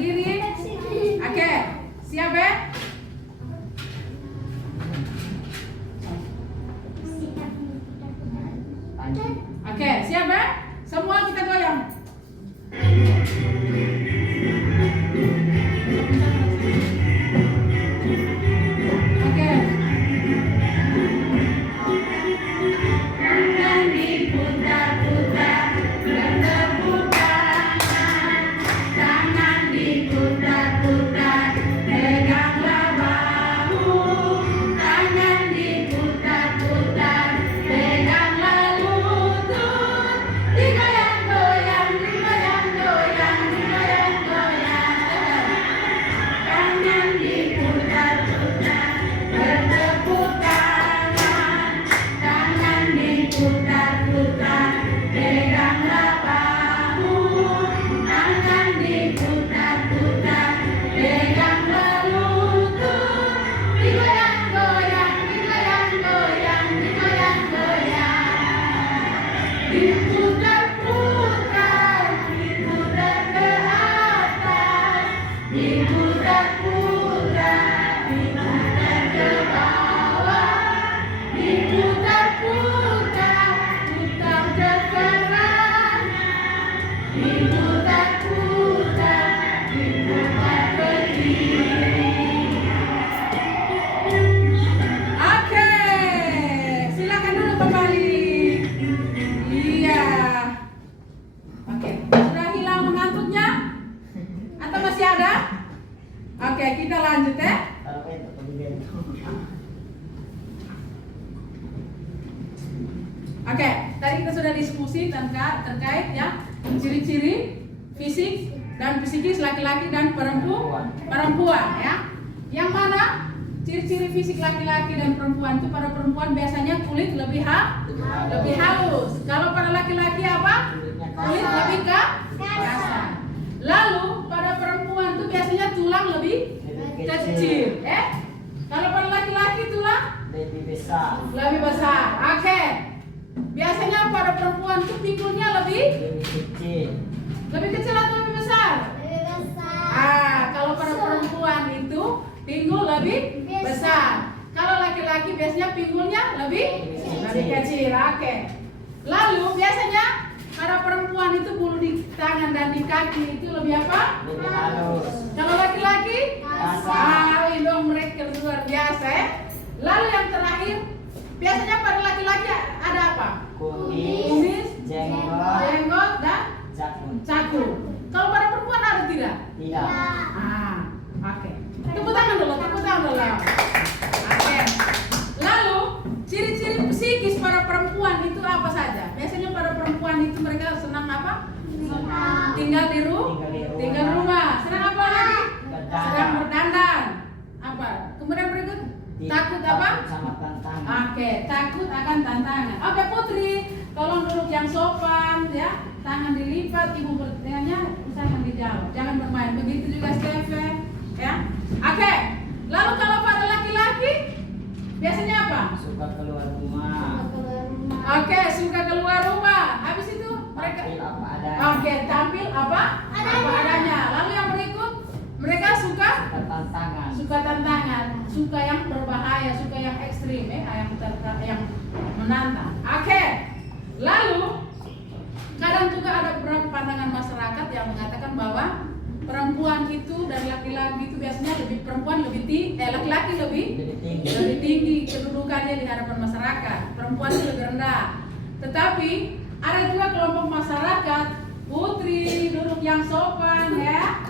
berdiri. Oke, siap ya? Oke, siap ya? Semua kita goyang. Oke. Tangan diputar-putar, bertepuk tangan. Tangan diputar-putar, peganglah bahu. Tangan diputar-putar, peganglah lutut. Digoyang-goyang, digoyang-goyang, digoyang-goyang. Tangan diputar-putar, bertepuk tangan. Tangan diputar-putar, peganglah bahu. Tangan diputar-putar, peganglah lutut. Digoyang-goyang, digoyang-goyang, digoyang-goyang. Diputar-putar, diputar ke atas. Diputar-putar, diputar ke bawah. Diputar-putar, putar ke kanan. Diputar-putar, diputar ke kiri. Oke, silakan dulu kembali. Iya. Oke, sudah hilang mengantuknya? Atau masih ada? Oke, kita lanjut ya. Oke, tadi kita sudah diskusi terkait ya ciri-ciri fisik dan psikis laki-laki dan perempuan ya. Yang mana ciri-ciri fisik laki-laki dan perempuan itu, pada perempuan biasanya kulit lebih halus. Kalau pada laki-laki apa? Kulit lebih kasar. Lalu pada perempuan itu biasanya tulang lebih kecil, Kalau pada laki-laki tulang lebih besar. Oke. Biasanya pada perempuan itu pinggulnya lebih kecil. Lebih kecil atau lebih besar? Kalau pada perempuan itu pinggul lebih besar. Kalau laki-laki biasanya pinggulnya lebih kecil. Oke. Lalu biasanya pada perempuan itu bulu di tangan dan di kaki itu lebih apa? Lebih halus. Kalau laki-laki? Kasar. Dong mereka luar biasa ya. Lalu yang terakhir, biasanya pada laki-laki ada apa? Kumis, jenggot dan cakur. Kalau pada perempuan ada tidak? Tidak. Oke. Tepuk tangan dulu. Oke. Lalu ciri-ciri psikis para perempuan itu apa saja? Biasanya pada perempuan itu mereka senang apa? Tinggal di rumah. Senang apa lagi? Sedang berdandan. Apa? Kemudian berikut takut apa? Sama tantangan. Oke, takut akan tantangan. Oke, Putri, tolong duduk yang sopan ya. Tangan dilipat, ibu bertanya, usahakan dijawab. Jangan bermain. Begitu juga Stephen, ya. Oke. Lalu kalau pada laki-laki biasanya apa? Suka keluar rumah. Oke, suka keluar rumah. Habis itu mereka Tampil apa adanya. Oke, tampil apa adanya. Lalu yang berikut, mereka suka tantangan, suka yang berbahaya, suka yang ekstrim, yang menantang. Oke. Lalu kadang juga ada beberapa pandangan masyarakat yang mengatakan bahwa perempuan itu dan laki-laki itu biasanya laki-laki lebih tinggi kedudukannya di hadapan masyarakat. Perempuan itu lebih rendah. Tetapi ada juga kelompok masyarakat, Putri duduk yang sopan ya.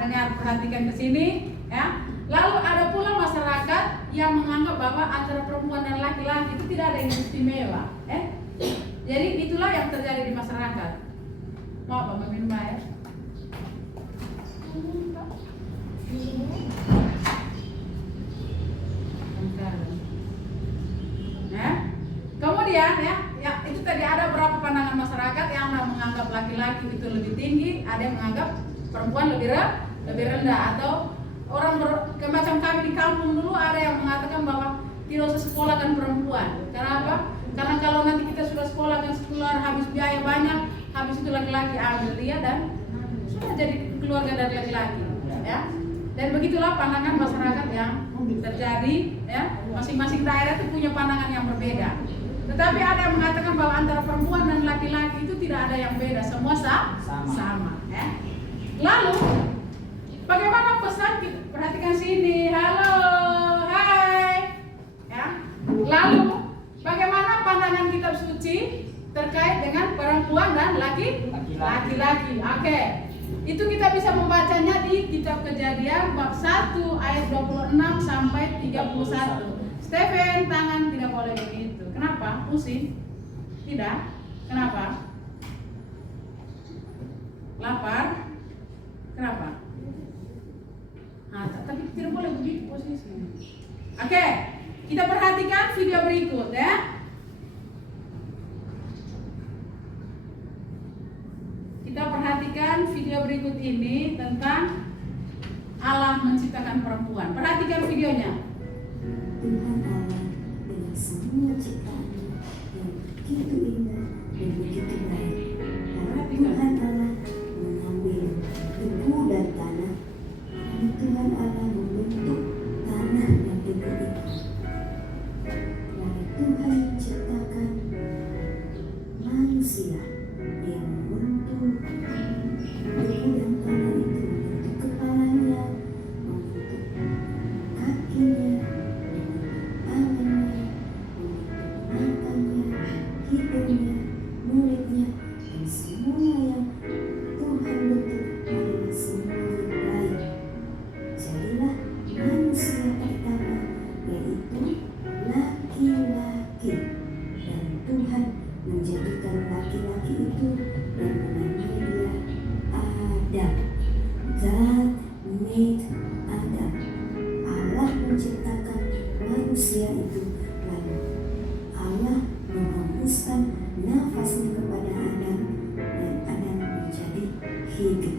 Dengar, perhatikan ke sini ya. Lalu ada pula masyarakat yang menganggap bahwa antara perempuan dan laki-laki itu tidak ada yang istimewa, Jadi itulah yang terjadi di masyarakat. Mau apa minum air? Kemudian ya itu tadi ada beberapa pandangan masyarakat yang menganggap laki-laki itu lebih tinggi, ada yang menganggap perempuan lebih rendah, atau macam kami di kampung dulu ada yang mengatakan bahwa tidak usah sekolahkan perempuan. Karena apa? Karena kalau nanti kita sudah sekolah kan sekolah habis biaya banyak, habis itu laki-laki ambil dia dan sudah jadi keluarga dari laki-laki, ya. Dan begitulah pandangan masyarakat yang terjadi, ya. Masing-masing daerah itu punya pandangan yang berbeda. Tetapi ada yang mengatakan bahwa antara perempuan dan laki-laki itu tidak ada yang beda, semua sama, ya. Lalu bagaimana pesan kita? Perhatikan sini, halo, hai, ya. Lalu bagaimana pandangan kitab suci terkait dengan perempuan dan laki-laki? Oke. Itu kita bisa membacanya di kitab Kejadian bab 1 ayat 26 sampai 31. Stephen, tangan tidak boleh begitu. Kenapa? Pusing? Tidak. Kenapa? Lapar? Kenapa? Nah, tapi tidak boleh begitu posisi. Oke, kita perhatikan video berikut, ya. Kita perhatikan video berikut ini tentang Allah menciptakan perempuan. Perhatikan videonya. Tuhan Allah dengan semua ciptaannya yang begitu indah dan begitu baik. Karena Tuhan Allah mengambil debu dan tanah, dan Tuhan Allah membentuk tanah dan debu itu. Lalu Tuhan menciptakan manusia. Dia membentuk debu dan tanah itu, membentuk kepalanya, membentuk kakinya, tangannya, matanya, hidungnya, mulutnya, dan semua yang Tuhan bentuk adalah semuanya baik. Jadilah manusia pertama, yaitu laki-laki, dan Tuhan menjadikan laki-laki itu dan menamai dia Adam. God made Adam. Allah menciptakan manusia itu, lalu Allah menghembuskan nafasnya kepada Adam dan Adam menjadi hidup.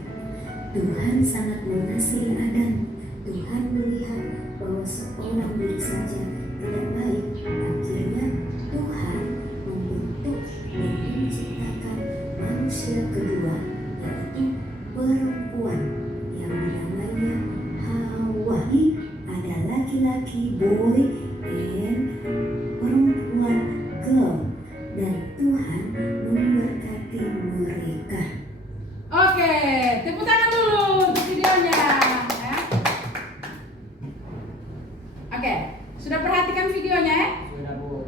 Tuhan sangat mengasihi Adam. Tuhan melihat bahwa seorang diri saja tidak baik. Akhirnya Tuhan membentuk dan menciptakan manusia kedua, yaitu perempuan yang dinamainya Hawa. Ada laki-laki boy dan perempuan girl, dan Tuhan memberkati mereka. Oke, tepuk tangan dulu untuk videonya, ya. Oke, sudah perhatikan videonya, ya? Sudah, Bu.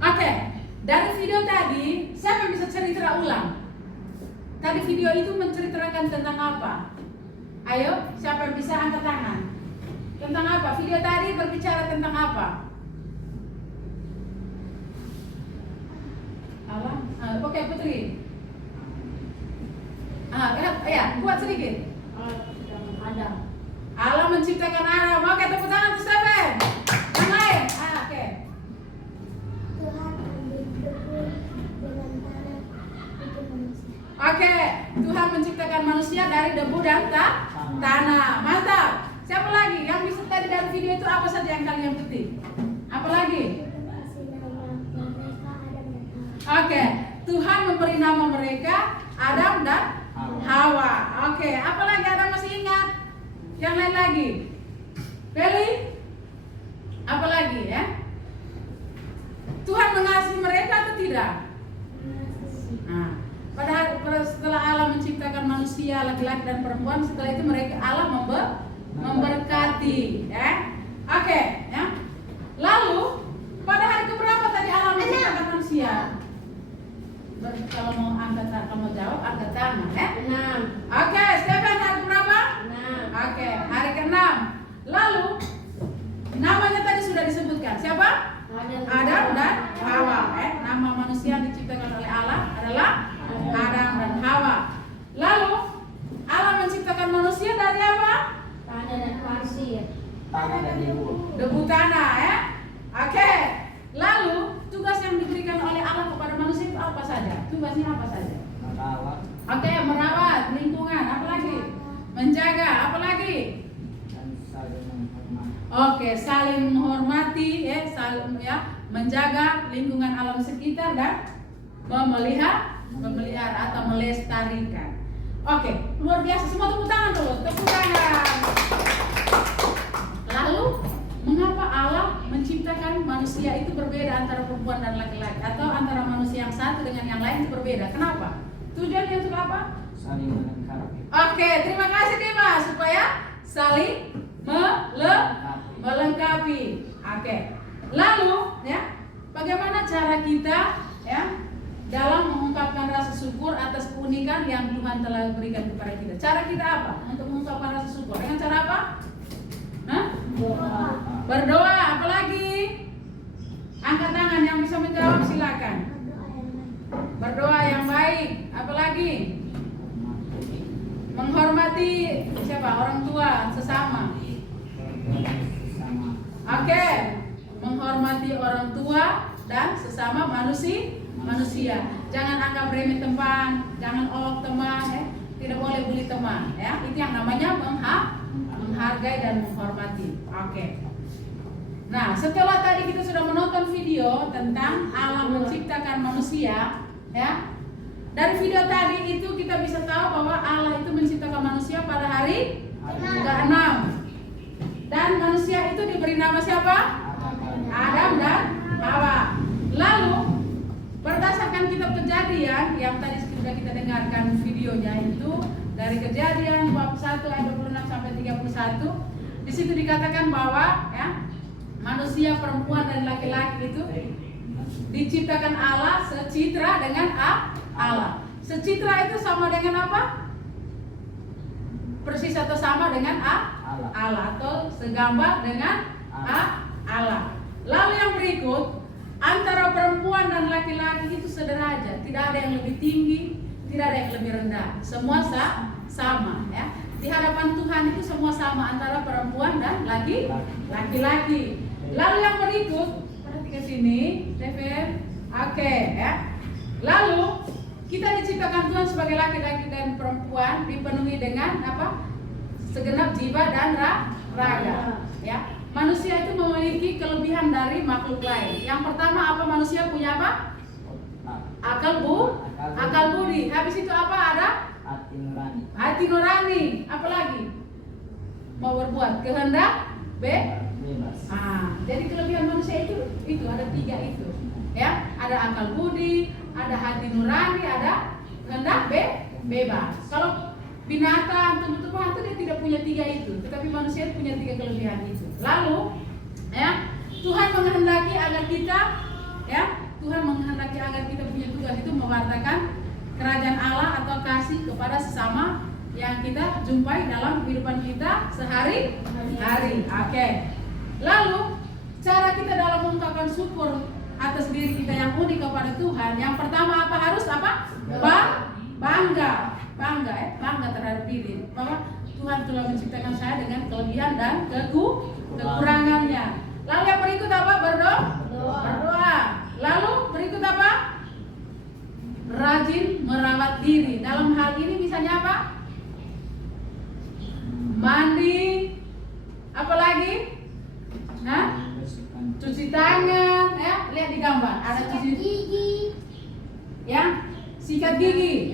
Oke, dari video tadi, siapa yang bisa cerita ulang? Tadi video itu menceritakan tentang apa? Ayo, siapa yang bisa angkat tangan? Tentang apa? Video tadi berbicara tentang apa? Allah, oke Putri. Buat sedikit. Adam. Allah menciptakan Adam. Oke, tepuk tangan untuk Stephen. Yang lain. Oke. Tuhan ambil debu dengan tanah bikin manusia. Oke, Tuhan menciptakan manusia dari debu dan tanah. Mantap. Siapa lagi? Yang bisa tadi dari video itu apa saja yang kalian petik? Apa lagi? Kasih nama mereka Adam dan Hawa. Oke, Tuhan memberi nama mereka Adam dan Hawa. Oke, apa lagi Adam masih ingat? Yang lain lagi? Beli? Apa lagi ya? Tuhan mengasihi mereka atau tidak? Nah, setelah Allah menciptakan manusia laki-laki dan perempuan, setelah itu mereka Allah memberkati, ya. Oke, ya. Lalu pada hari keberapa tadi Allah menciptakan manusia? Kalau mau angkat, kalau mau jawab angkat tangan, ya. 6. Oke, Stephen hari keberapa? 6. Oke, hari ke-6. Lalu namanya tadi sudah disebutkan. Siapa? Adam dan Hawa. Nama manusia yang diciptakan oleh Allah adalah Adam dan Hawa. Lalu Allah menciptakan manusia dari apa? Tanah dan pasir. Tanah dan Debu tanah, ya. Oke. Lalu tugas yang diberikan oleh Allah kepada manusia itu apa saja? Tugasnya apa saja? merawat Oke, merawat lingkungan. Apa lagi? Menjaga. Apa lagi? dan saling menghormati. Oke, saling menghormati, menjaga lingkungan alam sekitar dan memelihara atau melestarikan. Oke, luar biasa. Semua tepuk tangan dulu, tepuk tangan. Lalu, mengapa Allah menciptakan manusia itu berbeda antara perempuan dan laki-laki, atau antara manusia yang satu dengan yang lain itu berbeda? Kenapa? Tujuannya untuk apa? Saling melengkapi. Oke, terima kasih Dimas, supaya saling melengkapi. Oke. Lalu, bagaimana cara kita dalam mengungkapkan rasa syukur atas keunikan yang Tuhan telah berikan kepada kita? Cara kita apa untuk mengungkapkan rasa syukur? Dengan cara apa? Berdoa. Apalagi? Angkat tangan yang bisa menjawab, silakan. Berdoa yang baik. Apalagi? Menghormati siapa? Orang tua, sesama. Oke. Menghormati orang tua dan sesama manusia. Jangan anggap remeh teman, jangan olok teman, tidak boleh bully teman, Itu yang namanya menghargai dan menghormati. Oke. Nah, setelah tadi kita sudah menonton video tentang Allah menciptakan manusia, dari video tadi itu kita bisa tahu bahwa Allah itu menciptakan manusia pada hari ke-6. Dan manusia itu diberi nama siapa? Adam dan Hawa. Lalu berdasarkan kitab Kejadian yang tadi sudah kita dengarkan videonya itu dari Kejadian bab 1 ayat 26 sampai 31, di situ dikatakan bahwa manusia perempuan dan laki-laki itu diciptakan Allah secitra dengan Allah. Secitra itu sama dengan apa? Persis atau sama dengan Allah, atau segambar dengan Allah. Lalu yang berikut, antara perempuan dan laki-laki itu sederajat, tidak ada yang lebih tinggi, tidak ada yang lebih rendah, semua sama, Di hadapan Tuhan itu semua sama antara perempuan dan laki-laki. Lalu yang berikut, perhatikan sini, Steven. Oke, Lalu kita diciptakan Tuhan sebagai laki-laki dan perempuan dipenuhi dengan apa? Segenap jiwa dan raga. Manusia itu memiliki kelebihan dari makhluk lain. Yang pertama apa? Manusia punya apa? Akal budi. Habis itu apa? Ada hati nurani. Apa lagi? Mau berbuat kehendak bebas. Jadi kelebihan manusia itu ada 3 itu. Ada akal budi, ada hati nurani, ada kehendak bebas. Kalau binatang, tumbuh-tumbuhan itu dia tidak punya 3 itu, tetapi manusia punya 3 kelebihan itu. Lalu, Tuhan menghendaki agar kita punya tugas itu mewartakan kerajaan Allah atau kasih kepada sesama yang kita jumpai dalam kehidupan kita sehari-hari. Oke. Lalu, cara kita dalam mengungkapkan syukur atas diri kita yang unik kepada Tuhan, yang pertama apa? Harus apa? Bangga terhadap diri bahwa Tuhan telah menciptakan saya dengan kelebihan dan kekurangannya. Lalu yang berikut apa? Berdoa. Lalu berikut apa? Rajin merawat diri. Dalam hal ini misalnya apa? Mandi. Apa lagi? Cuci tangan. Lihat di gambar. Ada cuci gigi. Sikat gigi.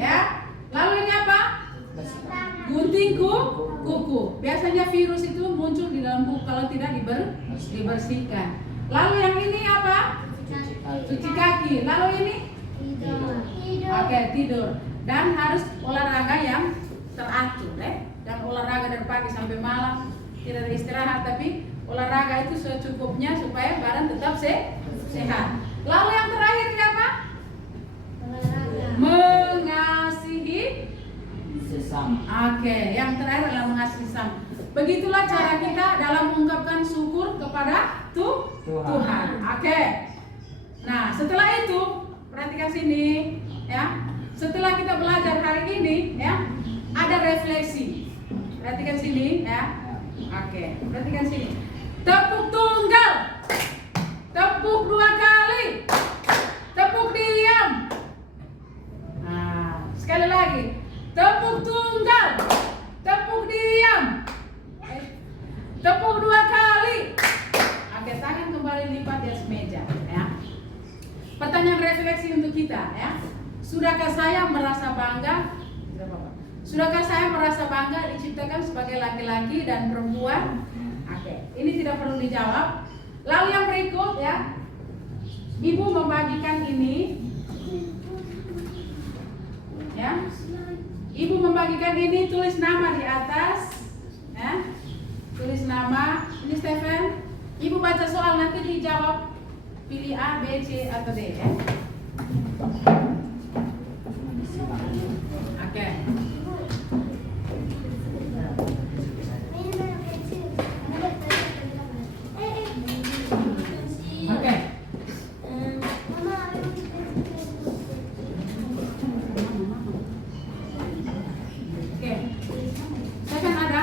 Lalu ini apa? Gunting kuku. Biasanya virus itu muncul di dalam kuku kalau tidak dibersihkan. Lalu yang ini apa? Cuci kaki. Lalu ini? Tidur. Tidur. Dan harus olahraga yang teratur, Dan olahraga dari pagi sampai malam, tidak ada istirahat, tapi olahraga itu secukupnya supaya badan tetap sehat. Lalu yang terakhir ini apa? Mengasihi sesama. Yang terakhir adalah mengasihi sesama. Begitulah cara kita dalam mengungkapkan syukur kepada Tuhan. Nah, setelah itu perhatikan sini, Setelah kita belajar hari ini, ada refleksi. Perhatikan sini, Perhatikan sini. Tepuk tunggal. Tepuk 2 kali. Tepuk diam. Sekali lagi. Tepuk tunggal. Tepuk diam. Tepuk 2 kali. Pertanyaan refleksi untuk kita ya. Sudahkah saya merasa bangga? Sudahkah saya merasa bangga diciptakan sebagai laki-laki dan perempuan? Oke, ini tidak perlu dijawab. Lalu yang berikut ya. Ibu membagikan ini. Ya. Ibu membagikan ini, tulis nama di atas. Ya. Tulis nama. Ini Stephen. Ibu baca soal, nanti dijawab. Pilih A, B, C atau D ya. Oke. Oke. Oke. Stephen ada?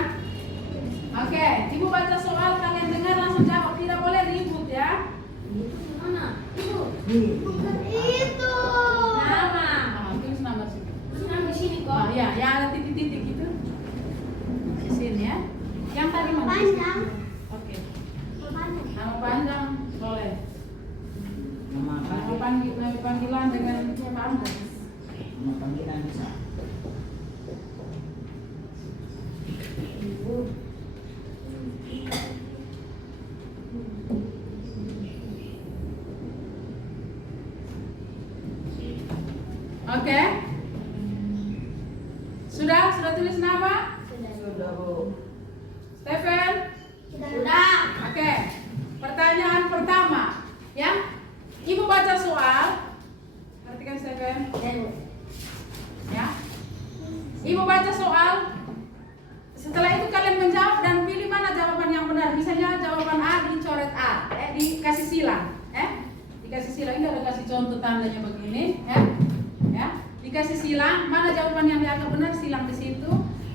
Oke, Ibu baca soal, kalian dengar langsung jawab, tidak boleh ribut ya. Mana? Ibu. Bukan Itu. Nama. Tulis nama sini. Nama di sini kok. Oh iya, yang ada titik-titik gitu. Di sini ya. Yang tadi mana? Panjang. Oke. Panjang. Nama panjang boleh. Nama Nama panggilan dengan panjang. Nama panggilan bisa. Oke. Sudah tulis nama? Sudah, Bu. Stephen? Sudah. Oke. Pertanyaan pertama, ya. Ibu baca soal. Perhatikan Stephen. Ya. Ibu baca soal. Setelah itu kalian menjawab dan pilih mana jawaban yang benar. Misalnya jawaban A dicoret A, dikasih silang, dikasih silang. Ini ada kasih contoh tandanya begini, ya. Dikasih silang, mana jawaban yang dianggap benar, silang di situ.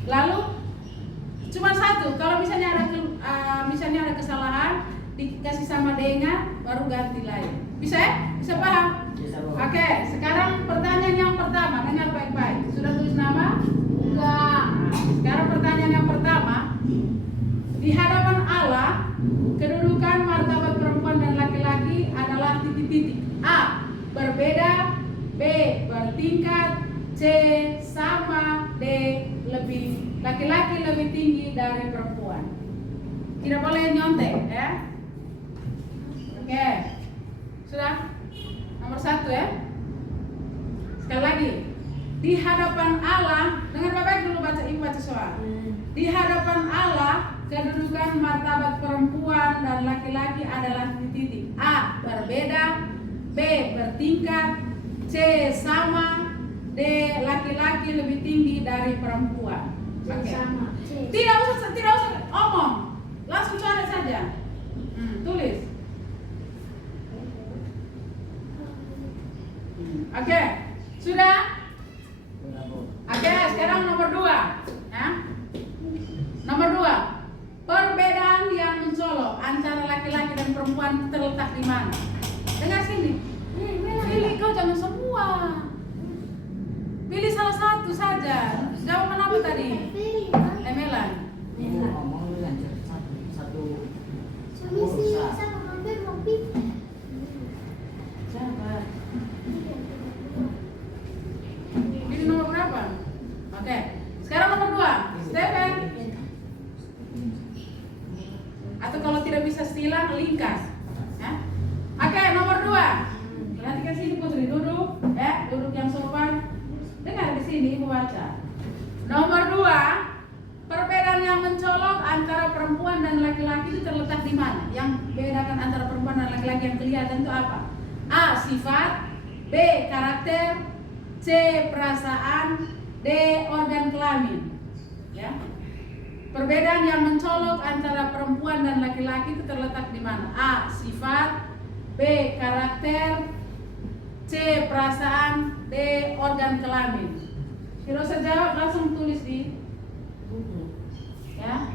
Lalu cuma satu. Kalau misalnya ada kesalahan, dikasih sama dengan, baru ganti lain. Bisa ya? Bisa paham? Bisa, Bu. Oke, sekarang pertanyaan yang pertama, dengar baik-baik. Sudah tulis nama? Enggak. Sekarang pertanyaan yang pertama. Di hadapan Allah, kedudukan martabat perempuan dan laki-laki adalah titik-titik. A. Berbeda. B. Bertingkat. C. Sama. D. Laki-laki lebih tinggi dari perempuan. Tidak boleh nyontek ya. Oke. Sudah? Nomor 1 ya. Sekali lagi. Di hadapan Allah, dengar baik-baik dulu, ibu baca soal. Di hadapan Allah, kedudukan martabat perempuan dan laki-laki adalah titik. A. Berbeda. B. Bertingkat. C. Sama. D. Laki-laki lebih tinggi dari perempuan. Oke. Sama. Tidak usah omong, langsung coret saja. Tulis. Oke. Sudah? Sudah, Bu. Oke, sekarang nomor 2 ya. Nomor 2. Perbedaan yang mencolok antara laki-laki dan perempuan terletak di mana? Dengar sini. Pilih, kau jangan semua. Pilih salah satu saja. Jawaban apa tadi? Melan. Ibu ngomong dengan satu Solusi sama hampir kopi. Sabar. Pilih nomor berapa? Oke. Sekarang nomor 2. Stephen. Atau kalau tidak bisa silang, lingkas. Ya. Oke, nomor 2. Perhatikan sini Putri, duduk, duduk yang sopan. Dengar di sini ibu baca. Nomor 2, perbedaan yang mencolok antara perempuan dan laki-laki itu terletak di mana? Yang bedakan antara perempuan dan laki-laki yang kelihatan itu apa? A. Sifat. B. Karakter. C. Perasaan. D. Organ kelamin. Ya. Perbedaan yang mencolok antara perempuan dan laki-laki itu terletak di mana? A. Sifat. B. Karakter. C. Perasaan. D. Organ kelamin. Tidak usah jawab, langsung tulis di buku. Ya.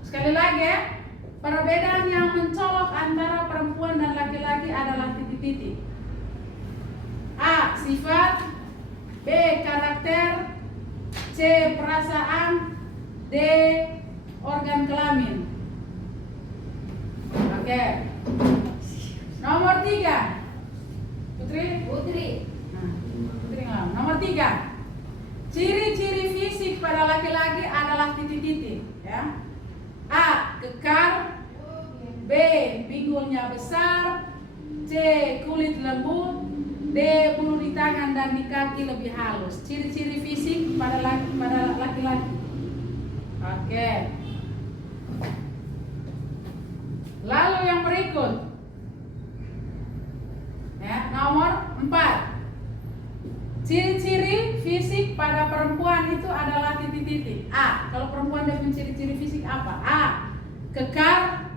Sekali lagi ya. Perbedaan yang mencolok antara perempuan dan laki-laki adalah titik-titik. A. Sifat. B. Karakter. C. Perasaan. D. Organ kelamin. Oke. Nomor 3. Putri. Nah, Putri nggak. Nomor 3. Ciri-ciri fisik pada laki-laki adalah titik-titik, ya. A. Kekar. B. Pinggulnya besar. C. Kulit lembut. D. Bulu di tangan dan di kaki lebih halus. Ciri-ciri fisik pada laki-laki. Oke. Lalu yang berikut, ya, nomor 4. Ciri-ciri fisik pada perempuan itu adalah titik-titik. A. Kalau perempuan dia punya ciri-ciri fisik apa? A. Kekar.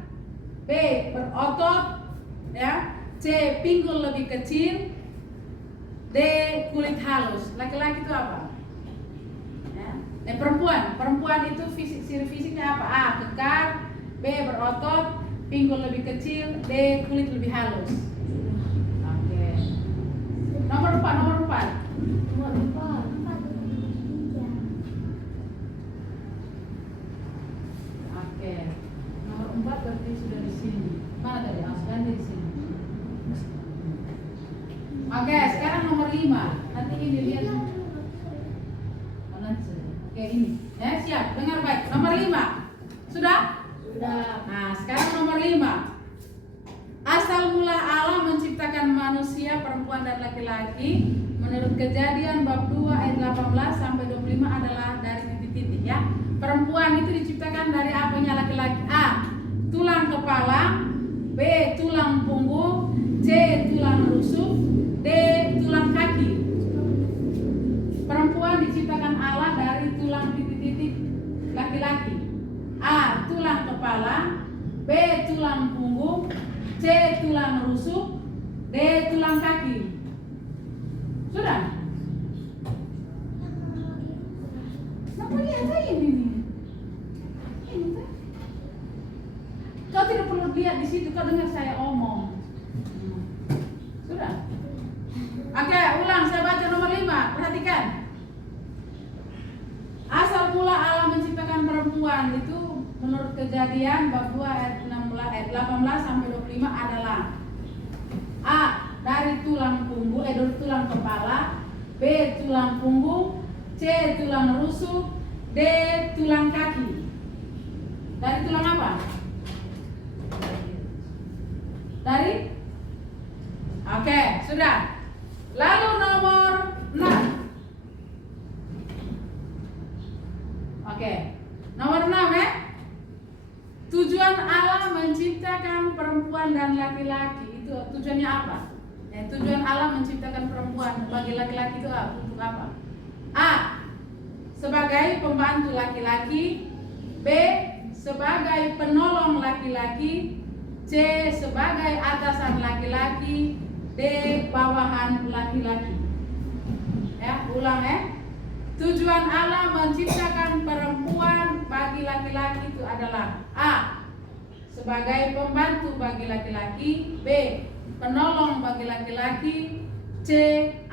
B. Berotot. Ya. C. Pinggul lebih kecil. D. Kulit halus. Laki-laki itu apa? Ya. Perempuan itu ciri fisiknya apa? A. Kekar. B. Berotot. Pinggul lebih kecil. D. Kulit lebih halus. Oke. Nomor 4. Oke. Nomor 4 berarti sudah di sini. Mana tadi? Ganti di sini. Oke, sekarang nomor 5. Nanti ini dilihat. Oke, ini. Ya, siap. Dengar baik. Nomor 5. Sudah? Sudah. Nah, sekarang nomor 5. Asal mula Allah menciptakan manusia perempuan dan laki-laki menurut Kejadian bab 2 ayat 18 sampai 25 adalah dari titik-titik, ya. Perempuan itu diciptakan dari apanya laki-laki? A. Tulang kepala. B. Tulang punggung. C. Tulang rusuk. D. Tulang kaki. Perempuan diciptakan Allah dari tulang titik-titik laki-laki. A. Tulang kepala. B. Tulang punggung. C. Tulang rusuk. D. Tulang kaki. Sudah? Kenapa lihat ini? Kau tidak perlu lihat di situ, kau dengar saya omong. Sudah? Oke, ulang, saya baca nomor 5. Perhatikan. Asal mula Allah menciptakan perempuan itu menurut Kejadian bab 2 ayat 18 sampai 25 adalah A. Dari tulang punggung, dari tulang kepala. B. Tulang punggung. C. Tulang rusuk. D. Tulang kaki. Dari tulang apa? Dari? Oke, sudah. Lalu nomor 6. Oke, nomor 6, ya. Tujuan Allah menciptakan perempuan dan laki-laki itu tujuannya apa? Tujuan Allah menciptakan perempuan bagi laki-laki itu untuk apa? A. Sebagai pembantu laki-laki. B. Sebagai penolong laki-laki. C. Sebagai atasan laki-laki. D. Bawahan laki-laki. Ya, ulang, ya. Tujuan Allah menciptakan perempuan bagi laki-laki itu adalah A. Sebagai pembantu bagi laki-laki. B. Penolong bagi laki-laki. C.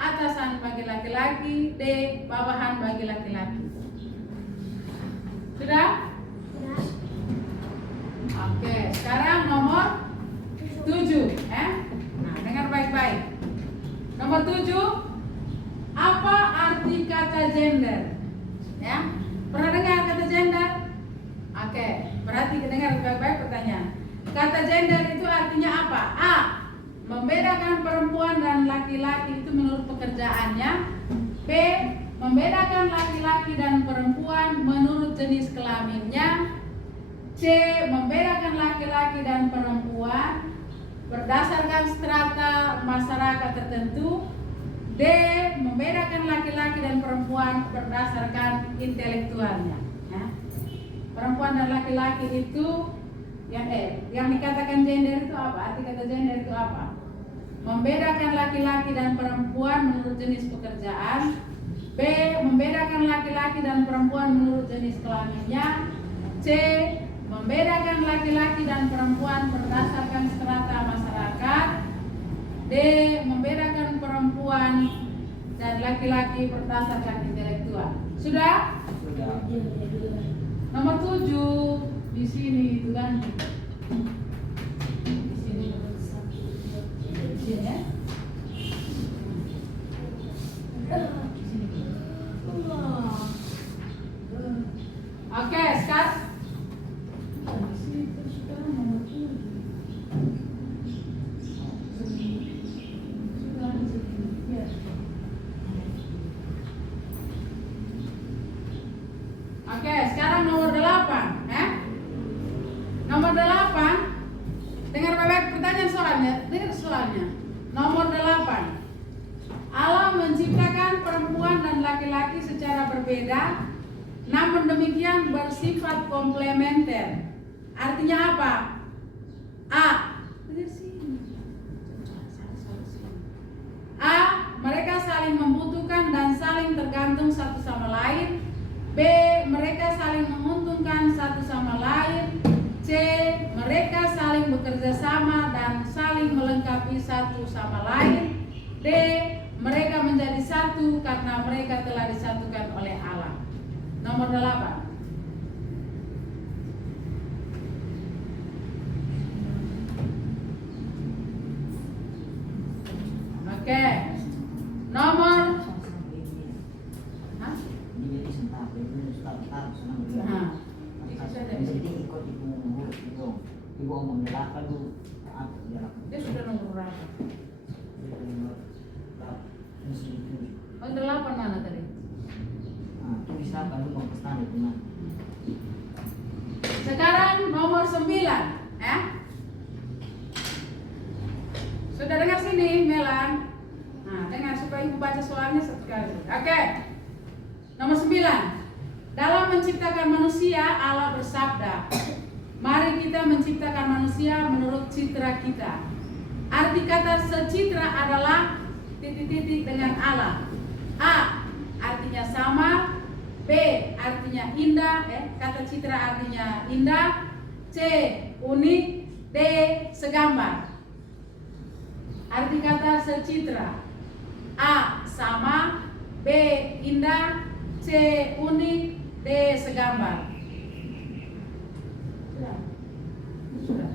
Atasan bagi laki-laki. D. Bawahan bagi laki-laki. Sudah? Oke, sekarang nomor 7, ya. Nah, dengar baik-baik. Nomor 7. Apa arti kata gender? Ya, pernah dengar kata gender? Oke, berarti dengar baik-baik pertanyaan. Kata gender itu artinya apa? A. Membedakan perempuan dan laki-laki itu menurut pekerjaannya. B. Membedakan laki-laki dan perempuan menurut jenis kelaminnya. C. Membedakan laki-laki dan perempuan berdasarkan strata masyarakat tertentu. D. Membedakan laki-laki dan perempuan berdasarkan intelektualnya. Ya. Perempuan dan laki-laki itu yang dikatakan gender itu apa? Arti kata gender itu apa? Membedakan laki-laki dan perempuan menurut jenis pekerjaan. B. Membedakan laki-laki dan perempuan menurut jenis kelaminnya. C. Membedakan laki-laki dan perempuan berdasarkan strata masyarakat. D. Membedakan perempuan dan laki-laki berdasarkan intelektual. Sudah? Sudah. Nomor 7 di sini itu kan. Di sini. Di sini, ya. Oke, sekarang sekarang nomor 8, Nomor 8. Dengar baik pertanyaan soalnya. Dengar soalnya. Nomor 8. Allah menciptakan perempuan dan laki-laki secara berbeda, namun demikian bersifat komplementer. Artinya apa? A. A. Mereka saling membutuhkan dan saling tergantung satu sama lain. B. Mereka saling menguntungkan satu sama lain. C. Mereka saling bekerja sama dan saling melengkapi satu sama lain. D. Mereka menjadi satu karena mereka telah disatukan oleh Allah. Nomor 8. Oke. Nomor Di sini ikut ibu ngomong apa lu? Dia sudah nomor berapa? Oh, 8 mana tadi? Tulis apa lu mau pesan itu mana? Sekarang nomor 9, Sudah dengar sini, Melan? Nah, dengar supaya ibu baca soalnya satu kali. Oke. Nomor 9. Dalam menciptakan manusia, Allah bersabda, mari kita menciptakan manusia menurut citra kita. Arti kata secitra adalah titik-titik dengan Allah. A. Artinya sama. B. Artinya indah. Kata citra artinya indah. C. Unik. D. Segambar. Arti kata secitra. A. Sama. B. Indah. C. Unik. D. Segambar. Sudah.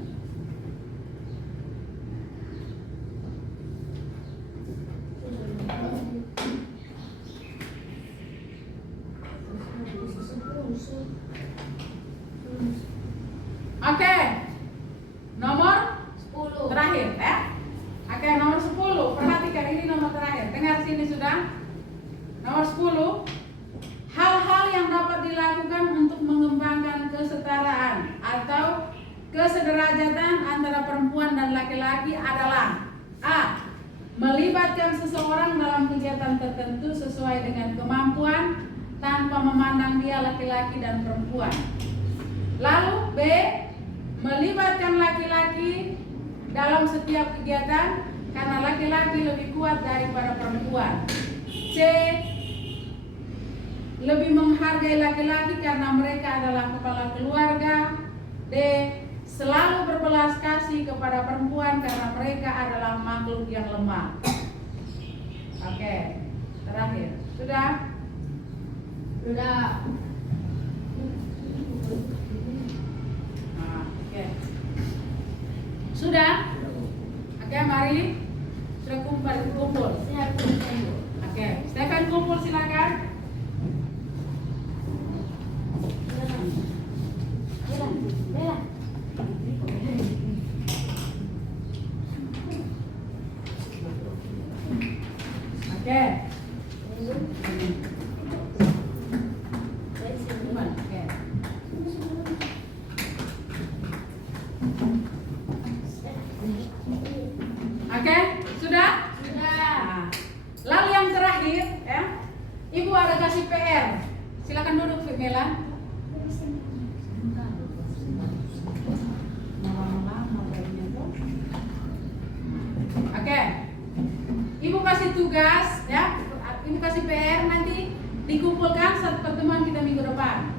Oke. Nomor 10 terakhir, Oke, nomor 10. Perhatikan ini nomor terakhir. Dengar sini sudah. Nomor 10. Hal-hal yang dapat dilakukan untuk mengembangkan kesetaraan atau kesederajatan antara perempuan dan laki-laki adalah A. Melibatkan seseorang dalam kegiatan tertentu sesuai dengan kemampuan tanpa memandang dia laki-laki dan perempuan. Lalu B. Melibatkan laki-laki dalam setiap kegiatan karena laki-laki lebih kuat daripada perempuan. C. Lebih menghargai laki-laki karena mereka adalah kepala keluarga. D. Selalu berbelas kasih kepada perempuan karena mereka adalah makhluk yang lemah. Oke, terakhir. Sudah? Sudah. Oke. Sudah? Oke, mari. Sudah kumpul. Oke, silakan kumpul silakan. Oke. Oke, sudah? Sudah. Lalu yang terakhir, Ibu ada kasih PR. Silakan duduk, Mela. Oke. Ibu kasih tugas, Ibu kasih PR, nanti dikumpulkan saat pertemuan kita minggu depan,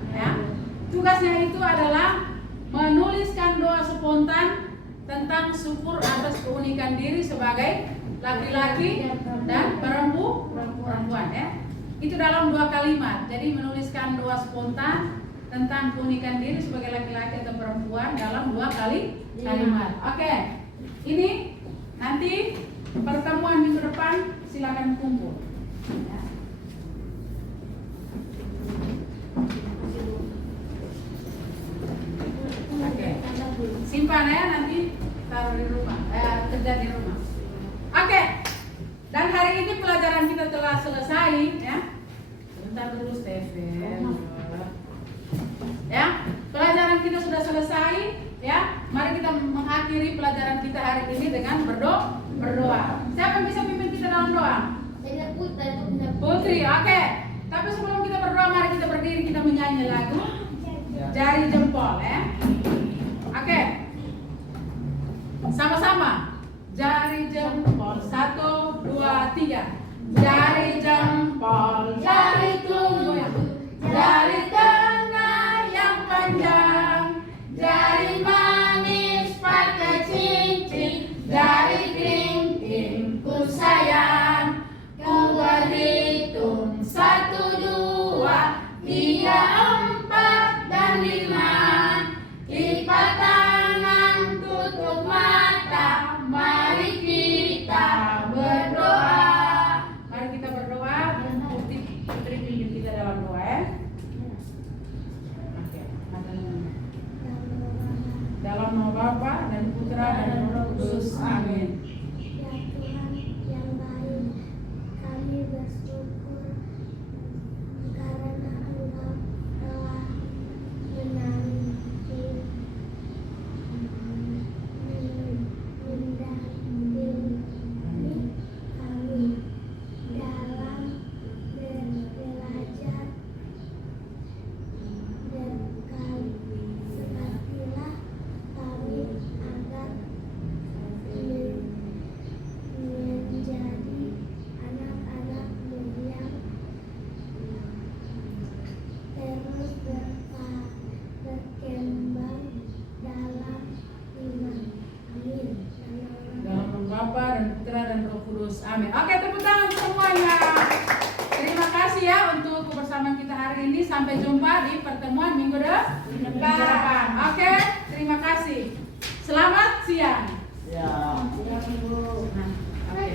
Tugasnya itu adalah menuliskan doa spontan tentang syukur atas keunikan diri sebagai laki-laki dan perempuan, Itu dalam 2 kalimat. Jadi menuliskan doa spontan tentang keunikan diri sebagai laki-laki atau perempuan dalam 2 kalimat. Oke. Ini nanti pertemuan minggu depan silakan kumpul. simpan ya, nanti taruh di rumah, kerja di rumah. Oke. Dan hari ini pelajaran kita telah selesai ya. Sebentar dulu Stephen. Ya, pelajaran kita sudah selesai ya. Mari kita mengakhiri pelajaran kita hari ini dengan berdoa. Siapa yang bisa pimpin kita dalam doa? Putri, oke. Tapi sebelum kita berdoa, mari kita berdiri, kita menyanyi lagu Jari Jempol ya. Oke. Sama-sama. Jari jempol, 1, 2, 3. Jari jempol, jari telunjuk, jari tengah yang panjang, jari manis pakai cincin, jari kelingking ku sayang. Ku berhitung 1, 2, 3, 4 dan 5. Lipat tangan, tutup mata, mari kita berdoa. Mari kita berdoa. Putri pimpin kita dalam doa ya. Oke. Dalam nama Bapa dan Putra dan Roh Kudus. Amin. Ya Tuhan yang baik, kami bersyukur karena Engkau telah mendampingi kami dalam belajar dan berkatilah kami agar menjadi anak-anak yang terus berkembang dalam iman. Amin. Dalam nama Bapa dan Putra dan Roh Kudus. Amin. Oke, tepuk tangan semuanya. Terima kasih ya untuk kebersamaan kita hari ini. Sampai jumpa di pertemuan minggu depan. Oke, terima kasih. Selamat siang. Ya. Nah, oke.